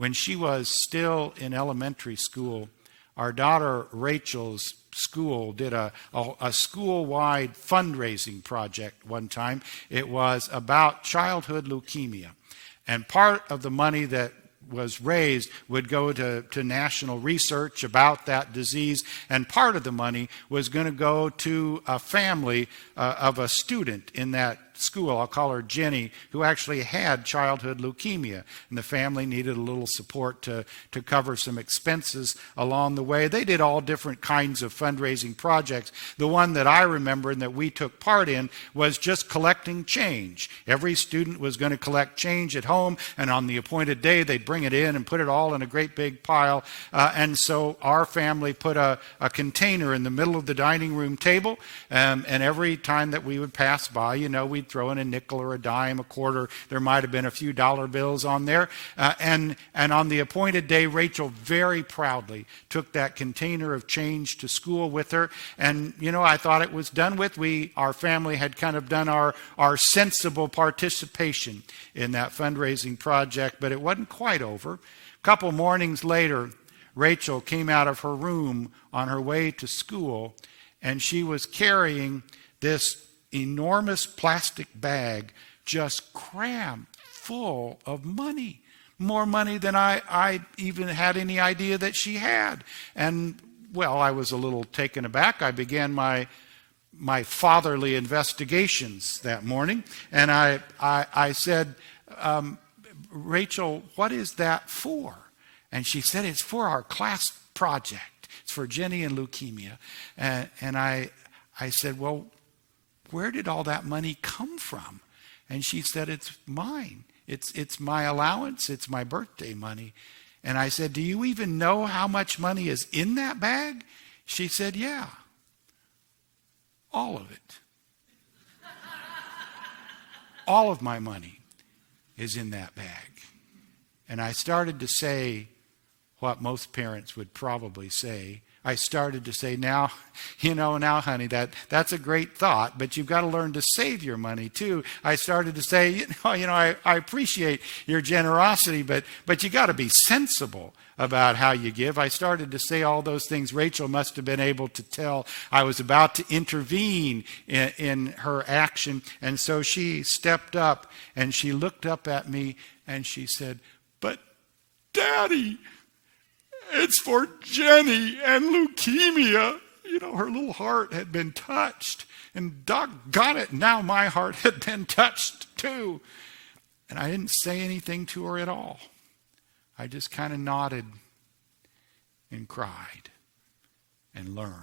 When she was still in elementary school, our daughter Rachel's school did a school-wide fundraising project one time. It was about childhood leukemia. And part of the money that was raised would go to national research about that disease, and part of the money was going to go to a family of a student in that school. I'll call her Jenny, who actually had childhood leukemia, and the family needed a little support to cover some expenses along the way. They did all different kinds of fundraising projects. The one that I remember and that we took part in was just collecting change. Every student was going to collect change at home, and on the appointed day they'd bring it in and put it all in a great big pile. And so our family put a container in the middle of the dining room table, and every time that we would pass by, we'd throw in a nickel or a dime, a quarter. There might have been a few dollar bills on there. And on the appointed day, Rachel very proudly took that container of change to school with her. And, I thought it was done with. Our family had kind of done our sensible participation in that fundraising project, but it wasn't quite over. A couple mornings later, Rachel came out of her room on her way to school, and she was carrying this enormous plastic bag just crammed full of money. More money than I even had any idea that she had. And, well, I was a little taken aback. I began my fatherly investigations that morning, and I said, Rachel, what is that for? And she said, it's for our class project. It's for Jenny and leukemia. And I said, well, where did all that money come from? And she said, it's mine. It's my allowance. It's my birthday money. And I said, do you even know how much money is in that bag? She said, yeah, all of it. All of my money is in that bag. And I started to say what most parents would probably say. I started to say, now, honey, that's a great thought, but you've got to learn to save your money too. I started to say, I appreciate your generosity, but you got to be sensible about how you give. I started to say all those things. Rachel must have been able to tell I was about to intervene in her action, and so she stepped up and she looked up at me and she said, but Daddy, it's for Jenny and leukemia. Her little heart had been touched. And doggone it, now my heart had been touched too. And I didn't say anything to her at all. I just kind of nodded and cried and learned.